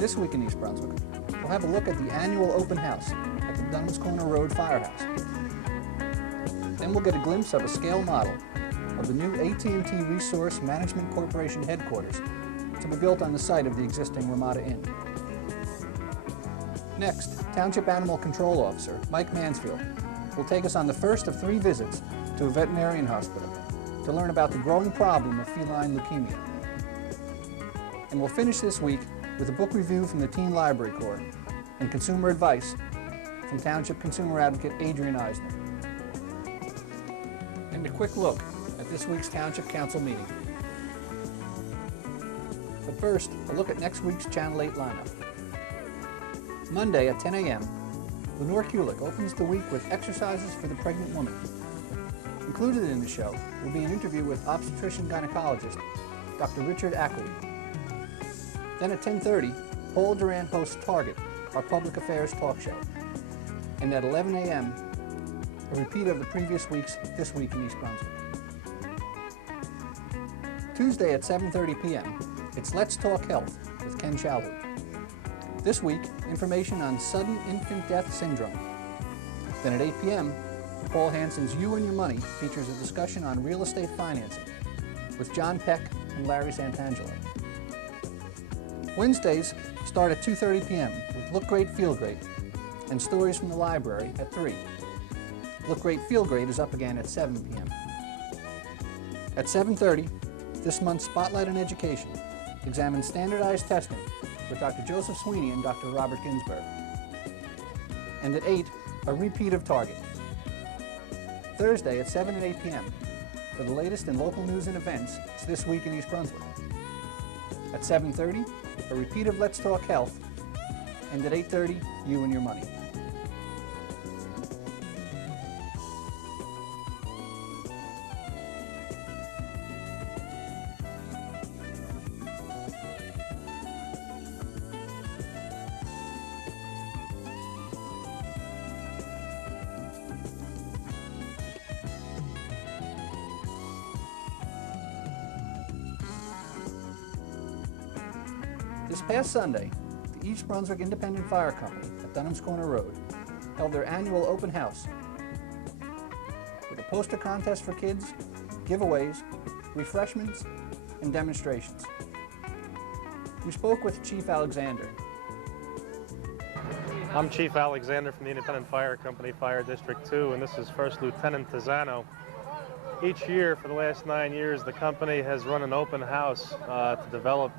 This week in East Brunswick, we'll have a look at the annual open house at the Dunhams Corner Road Firehouse. Then we'll get a glimpse of a scale model of the new AT&T Resource Management Corporation headquarters to be built on the site of the existing Ramada Inn. Next, Township Animal Control Officer Mike Mansfield will take us on the first of 3 visits to a veterinarian hospital to learn about the growing problem of feline leukemia. And we'll finish this week with a book review from the Teen Library Corps and consumer advice from Township Consumer Advocate Adrian Eisner. And a quick look at this week's Township Council meeting. But first, a look at next week's Channel 8 lineup. Monday at 10 a.m., Lenore Kulik opens the week with exercises for the pregnant woman. Included in the show will be an interview with obstetrician-gynecologist Dr. Richard Ackley. Then at 10:30, Paul Duran hosts Target, our public affairs talk show. And at 11 a.m., a repeat of the previous week's This Week in East Brunswick. Tuesday at 7:30 p.m., it's Let's Talk Health with Ken Childhood. This week, information on sudden infant death syndrome. Then at 8 p.m., Paul Hansen's You and Your Money features a discussion on real estate financing with John Peck and Larry Santangelo. Wednesdays start at 2:30 p.m. with Look Great, Feel Great and Stories from the Library at 3. Look Great, Feel Great is up again at 7 p.m. At 7:30, this month's Spotlight on Education examines standardized testing with Dr. Joseph Sweeney and Dr. Robert Ginsberg. And at 8, a repeat of Target. Thursday at 7 and 8 p.m. for the latest in local news and events, it's This Week in East Brunswick. At 7:30, a repeat of Let's Talk Health, and at 8:30, You and Your Money. This past Sunday, the East Brunswick Independent Fire Company at Dunhams Corner Road held their annual open house with a poster contest for kids, giveaways, refreshments, and demonstrations. We spoke with Chief Alexander. I'm Chief Alexander from the Independent Fire Company, Fire District 2, and this is First Lieutenant Tizano. Each year for the last 9 years, the company has run an open house to develop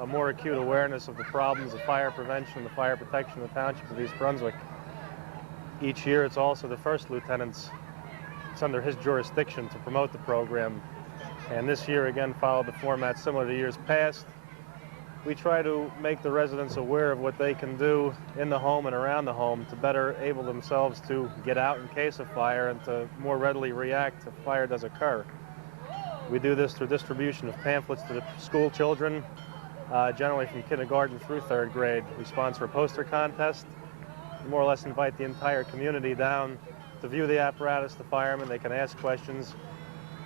a more acute awareness of the problems of fire prevention and the fire protection in the Township of East Brunswick. Each year it's also the First Lieutenant's, it's under his jurisdiction to promote the program. And this year again followed the format similar to years past. We try to make the residents aware of what they can do in the home and around the home to better able themselves to get out in case of fire and to more readily react if fire does occur. We do this through distribution of pamphlets to the school children, generally from kindergarten through 3rd grade. We sponsor a poster contest. We more or less invite the entire community down to view the apparatus, the firemen. They can ask questions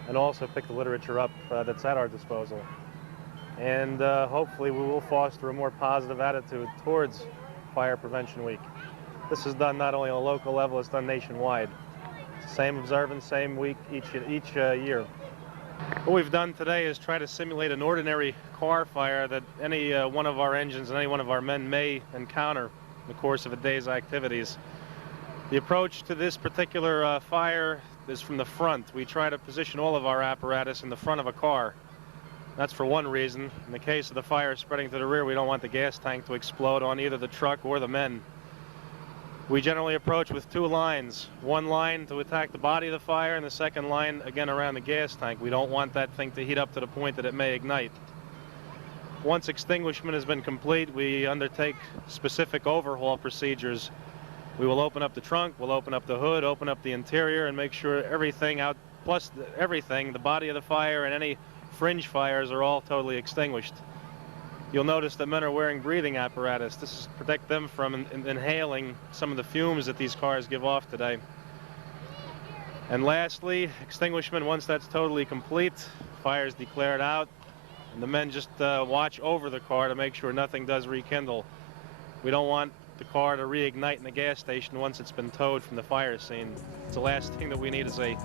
and also pick the literature up that's at our disposal. And hopefully we will foster a more positive attitude towards Fire Prevention Week. This is done not only on a local level, it's done nationwide. It's the same observance, same week each year. What we've done today is try to simulate an ordinary car fire that any one of our engines and any one of our men may encounter in the course of a day's activities. The approach to this particular fire is from the front. We try to position all of our apparatus in the front of a car. That's for one reason. In the case of the fire spreading to the rear, we don't want the gas tank to explode on either the truck or the men. We generally approach with 2 lines. One line to attack the body of the fire, and the second line again around the gas tank. We don't want that thing to heat up to the point that it may ignite. Once extinguishment has been complete, we undertake specific overhaul procedures. We will open up the trunk, we'll open up the hood, open up the interior, and make sure everything out, plus everything, the body of the fire and any fringe fires are all totally extinguished. You'll notice that men are wearing breathing apparatus. This is to protect them from inhaling some of the fumes that these cars give off today. And lastly, extinguishment, once that's totally complete, fire is declared out, And the men just watch over the car to make sure nothing does rekindle. We don't want the car to reignite in the gas station once it's been towed from the fire scene. It's the last thing that we need is a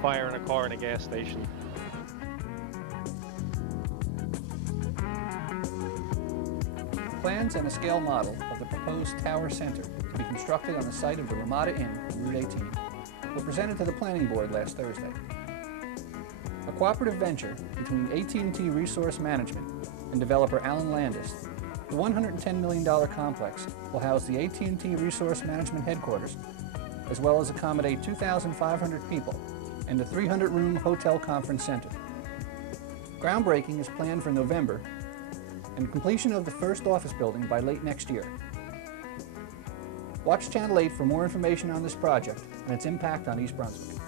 fire in a car in a gas station. Plans and a scale model of the proposed Tower Center to be constructed on the site of the Ramada Inn on Route 18 were presented to the Planning Board last Thursday. A cooperative venture between AT&T Resource Management and developer Alan Landis, the $110 million complex will house the AT&T Resource Management headquarters, as well as accommodate 2,500 people and a 300-room hotel conference center. Groundbreaking is planned for November and completion of the first office building by late next year. Watch Channel 8 for more information on this project and its impact on East Brunswick.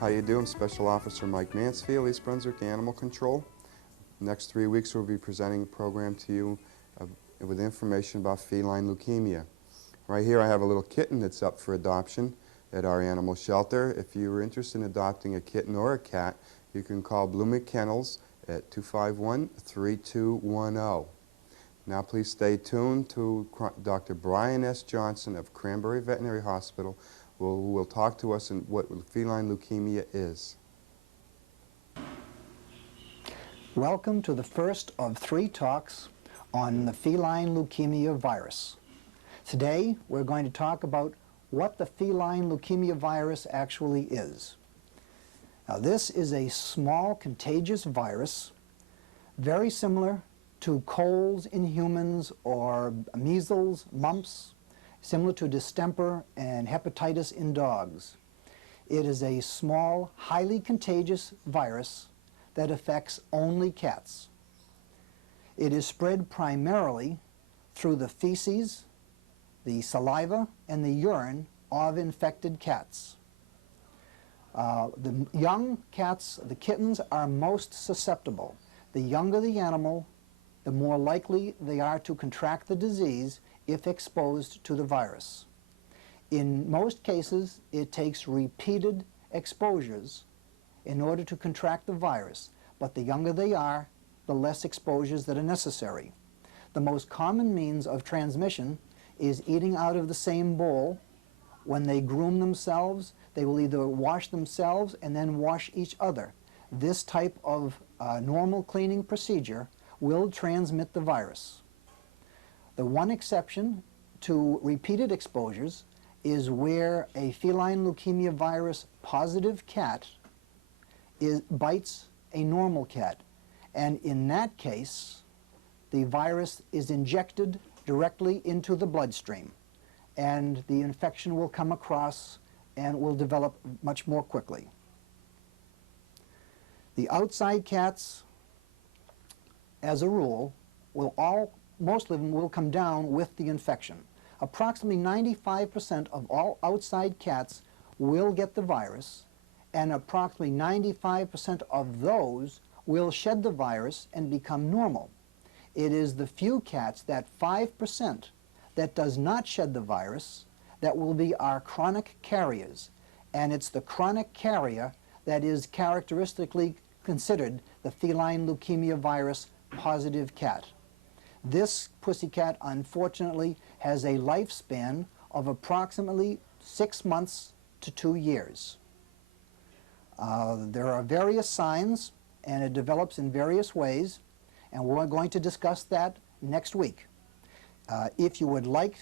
How you doing? Special Officer Mike Mansfield, East Brunswick Animal Control. Next 3 weeks we'll be presenting a program to you with information about feline leukemia. Right here I have a little kitten that's up for adoption at our animal shelter. If you are interested in adopting a kitten or a cat, you can call Blooming Kennels at 251-3210. Now please stay tuned to Dr. Brian S. Johnson of Cranberry Veterinary Hospital, who will talk to us on what feline leukemia is. Welcome to the first of 3 talks on the feline leukemia virus. Today we're going to talk about what the feline leukemia virus actually is. Now this is a small contagious virus, very similar to colds in humans or measles, mumps, similar to distemper and hepatitis in dogs. It is a small, highly contagious virus that affects only cats. It is spread primarily through the feces, the saliva, and the urine of infected cats. The young cats, the kittens, are most susceptible. The younger the animal, the more likely they are to contract the disease if exposed to the virus. In most cases, it takes repeated exposures in order to contract the virus, but the younger they are, the less exposures that are necessary. The most common means of transmission is eating out of the same bowl. When they groom themselves, they will either wash themselves and then wash each other. This type of normal cleaning procedure will transmit the virus. The one exception to repeated exposures is where a feline leukemia virus positive cat bites a normal cat. And in that case, the virus is injected directly into the bloodstream, and the infection will come across and will develop much more quickly. The outside cats, as a rule, most of them will come down with the infection. Approximately 95% of all outside cats will get the virus, and approximately 95% of those will shed the virus and become normal. It is the few cats, that 5%, that does not shed the virus, that will be our chronic carriers. And it's the chronic carrier that is characteristically considered the feline leukemia virus positive cat. This pussycat, unfortunately, has a lifespan of approximately 6 months to 2 years. There are various signs, and it develops in various ways, and we're going to discuss that next week. If you would like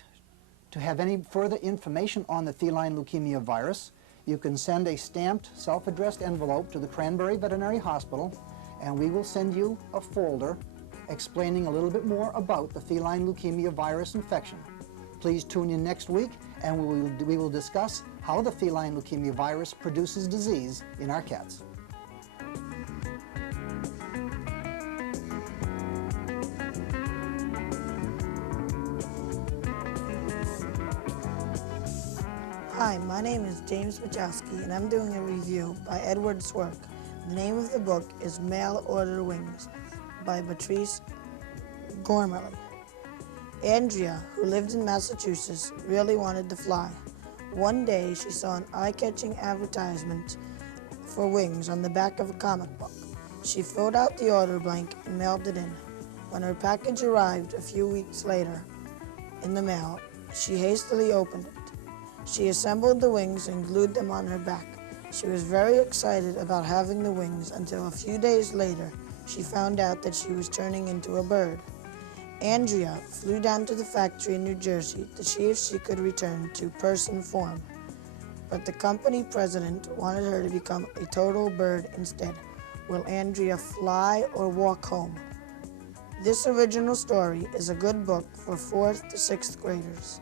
to have any further information on the feline leukemia virus, you can send a stamped, self-addressed envelope to the Cranberry Veterinary Hospital, and we will send you a folder explaining a little bit more about the feline leukemia virus infection. Please tune in next week, and we will discuss how the feline leukemia virus produces disease in our cats. Hi, my name is James Michalski, and I'm doing a review by Edward Swerk. The name of the book is Mail Order Wings by Patrice Gormley. Andrea, who lived in Massachusetts, really wanted to fly. One day she saw an eye-catching advertisement for wings on the back of a comic book. She filled out the order blank and mailed it in. When her package arrived a few weeks later in the mail, she hastily opened it. She assembled the wings and glued them on her back. She was very excited about having the wings until a few days later she found out that she was turning into a bird. Andrea flew down to the factory in New Jersey to see if she could return to person form. But the company president wanted her to become a total bird instead. Will Andrea fly or walk home? This original story is a good book for 4th to 6th graders.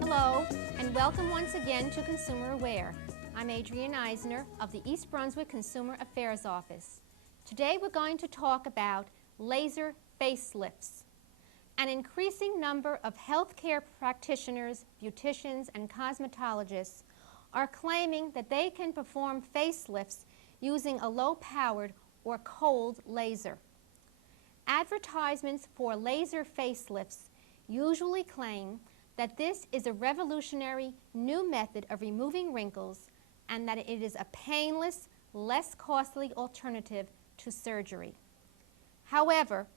Hello, and welcome once again to Consumer Aware. I'm Adrienne Eisner of the East Brunswick Consumer Affairs Office. Today we're going to talk about laser facelifts. An increasing number of healthcare practitioners, beauticians, and cosmetologists are claiming that they can perform facelifts using a low-powered or cold laser. Advertisements for laser facelifts usually claim that this is a revolutionary new method of removing wrinkles and that it is a painless, less costly alternative to surgery. However,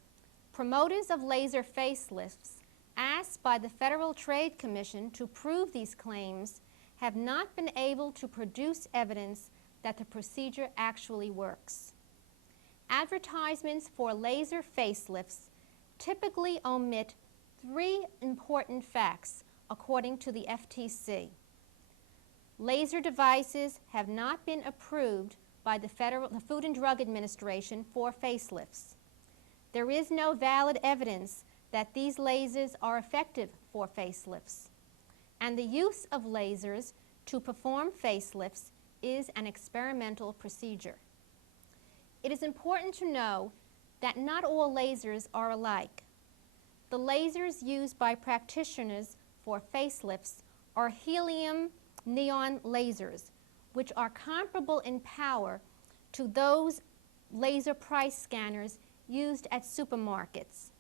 promoters of laser facelifts, asked by the Federal Trade Commission to prove these claims, have not been able to produce evidence that the procedure actually works. Advertisements for laser facelifts typically omit 3 important facts, according to the FTC. Laser devices have not been approved by the Food and Drug Administration for facelifts. There is no valid evidence that these lasers are effective for facelifts. And the use of lasers to perform facelifts is an experimental procedure. It is important to know that not all lasers are alike. The lasers used by practitioners for facelifts are helium neon lasers, which are comparable in power to those laser price scanners used at supermarkets.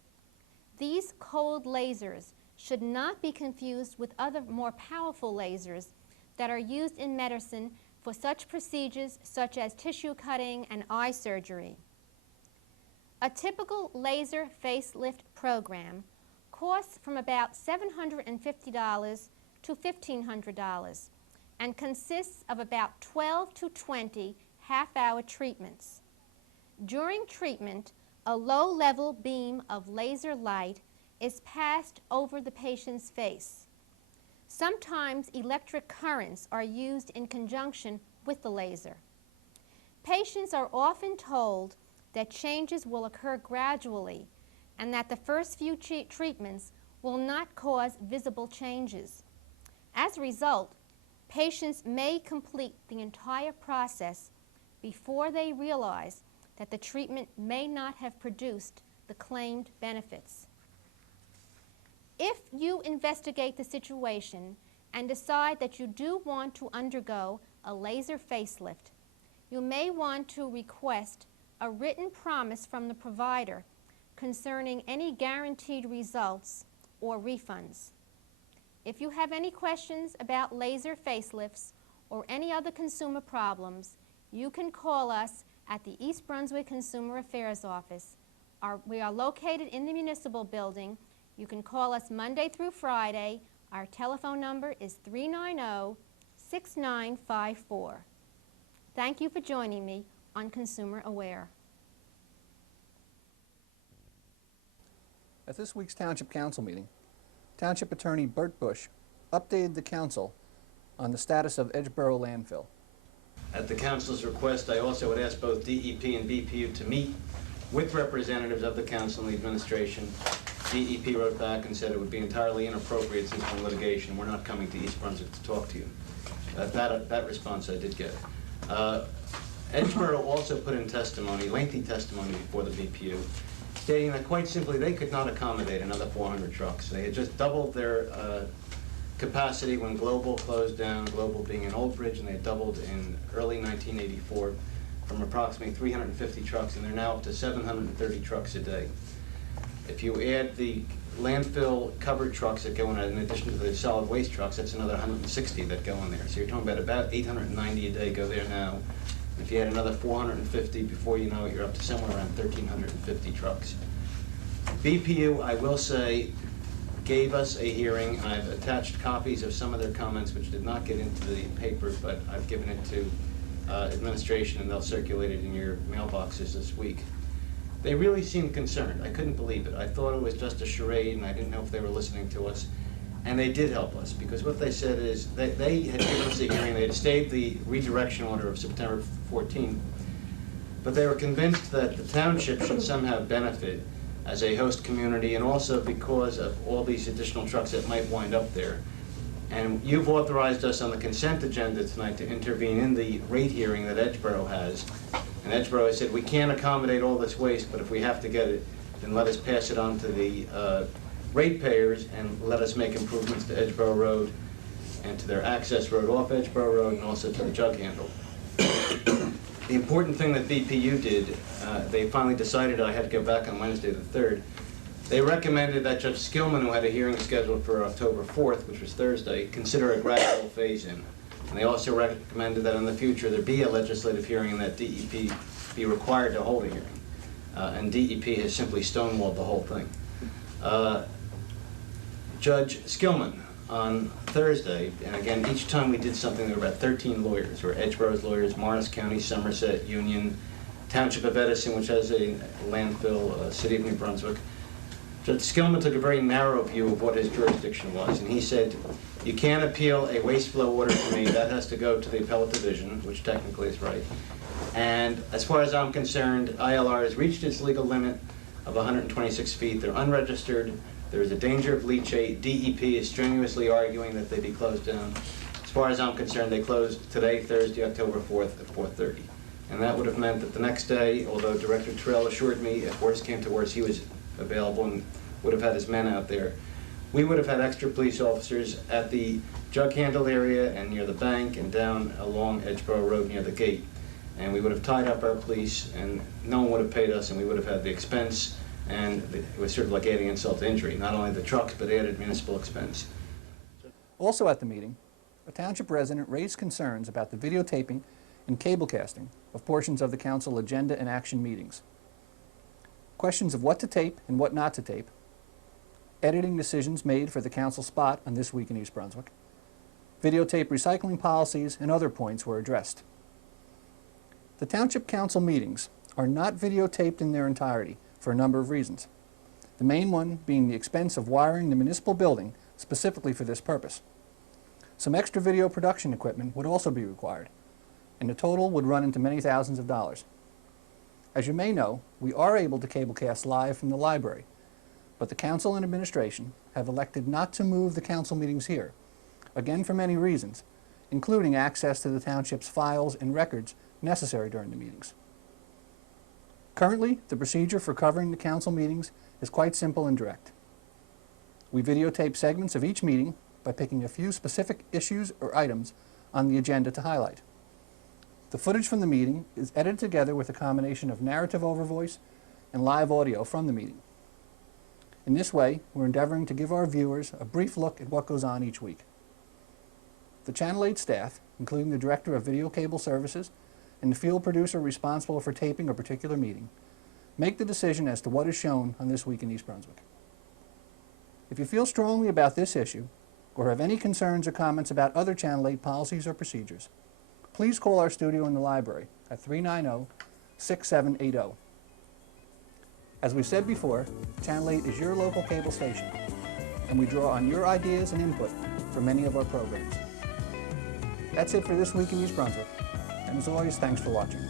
These cold lasers should not be confused with other more powerful lasers that are used in medicine for such procedures such as tissue cutting and eye surgery. A typical laser facelift program costs from about $750 to $1,500 and consists of about 12 to 20 half-hour treatments. During treatment, a low-level beam of laser light is passed over the patient's face. Sometimes electric currents are used in conjunction with the laser. Patients are often told that changes will occur gradually and that the first few treatments will not cause visible changes. As a result, patients may complete the entire process before they realize that the treatment may not have produced the claimed benefits. If you investigate the situation and decide that you do want to undergo a laser facelift, you may want to request a written promise from the provider concerning any guaranteed results or refunds. If you have any questions about laser facelifts or any other consumer problems, you can call us at the East Brunswick Consumer Affairs Office. We are located in the municipal building. You can call us Monday through Friday. Our telephone number is 390-6954. Thank you for joining me on Consumer Aware. At this week's Township Council meeting, Township Attorney Bert Bush updated the Council on the status of Edgeboro landfill. At the Council's request, I also would ask both DEP and BPU to meet with representatives of the Council and the administration. DEP wrote back and said it would be entirely inappropriate since we're in litigation. We're not coming to East Brunswick to talk to you. That response I did get. Edgeboro also put in testimony, lengthy testimony before the BPU, stating that quite simply they could not accommodate another 400 trucks. They had just doubled their capacity when Global closed down, Global being in Old Bridge, and they had doubled in early 1984. from approximately 350 trucks, and they're now up to 730 trucks a day. If you add the landfill covered trucks that go in addition to the solid waste trucks, that's another 160 that go in there. So you're talking about 890 a day go there now. If you add another 450, before you know it, you're up to somewhere around 1,350 trucks. BPU, I will say, gave us a hearing. I've attached copies of some of their comments, which did not get into the paper, but I've given it to administration, and they'll circulate it in your mailboxes this week. They really seemed concerned. I couldn't believe it. I thought it was just a charade, and I didn't know if they were listening to us. And they did help us, because what they said is they had given us a hearing. They had stayed the redirection order of September 14th, but they were convinced that the township should somehow benefit as a host community, and also because of all these additional trucks that might wind up there. And you've authorized us on the consent agenda tonight to intervene in the rate hearing that Edgeboro has. And Edgeboro has said, we can't accommodate all this waste, but if we have to get it, then let us pass it on to the ratepayers and let us make improvements to Edgeboro Road and to their access road off Edgeboro Road, and also to the jug handle. The important thing that BPU did, they finally decided, I had to go back on Wednesday the 3rd, they recommended that Judge Skillman, who had a hearing scheduled for October 4th, which was Thursday, consider a gradual phase-in. And they also recommended that in the future there be a legislative hearing and that DEP be required to hold a hearing. And DEP has simply stonewalled the whole thing. Judge Skillman, on Thursday, and again, each time we did something, there were about 13 lawyers. There were Edgeboro's lawyers, Morris County, Somerset, Union, Township of Edison, which has a landfill, City of New Brunswick. Judge Skillman took a very narrow view of what his jurisdiction was, and he said, you can't appeal a waste flow order to me. That has to go to the appellate division, which technically is right. And as far as I'm concerned, ILR has reached its legal limit of 126 feet. They're unregistered. There is a danger of leachate. DEP is strenuously arguing that they be closed down. As far as I'm concerned, they closed today, Thursday, October 4th at 4:30. And that would have meant that the next day, although Director Terrell assured me if worse came to worse, he was available and would have had his men out there, we would have had extra police officers at the jug handle area and near the bank and down along Edgeboro Road near the gate. And we would have tied up our police, and no one would have paid us, and we would have had the expense, and it was sort of like adding insult to injury, not only the trucks, but added municipal expense. Also at the meeting, a township resident raised concerns about the videotaping and cablecasting of portions of the council agenda and action meetings. Questions of what to tape and what not to tape, editing decisions made for the council spot on This Week in East Brunswick, videotape recycling policies, and other points were addressed. The township council meetings are not videotaped in their entirety for a number of reasons, the main one being the expense of wiring the municipal building specifically for this purpose. Some extra video production equipment would also be required, and the total would run into many thousands of dollars. As you may know, we are able to cablecast live from the library, but the council and administration have elected not to move the council meetings here, again for many reasons, including access to the township's files and records necessary during the meetings. Currently, the procedure for covering the council meetings is quite simple and direct. We videotape segments of each meeting by picking a few specific issues or items on the agenda to highlight. The footage from the meeting is edited together with a combination of narrative overvoice and live audio from the meeting. In this way, we're endeavoring to give our viewers a brief look at what goes on each week. The Channel 8 staff, including the Director of Video Cable Services and the field producer responsible for taping a particular meeting, make the decision as to what is shown on This Week in East Brunswick. If you feel strongly about this issue, or have any concerns or comments about other Channel 8 policies or procedures, please call our studio in the library at 390-6780. As we said before, Channel 8 is your local cable station, and we draw on your ideas and input for many of our programs. That's it for This Week in East Brunswick, and as always, thanks for watching.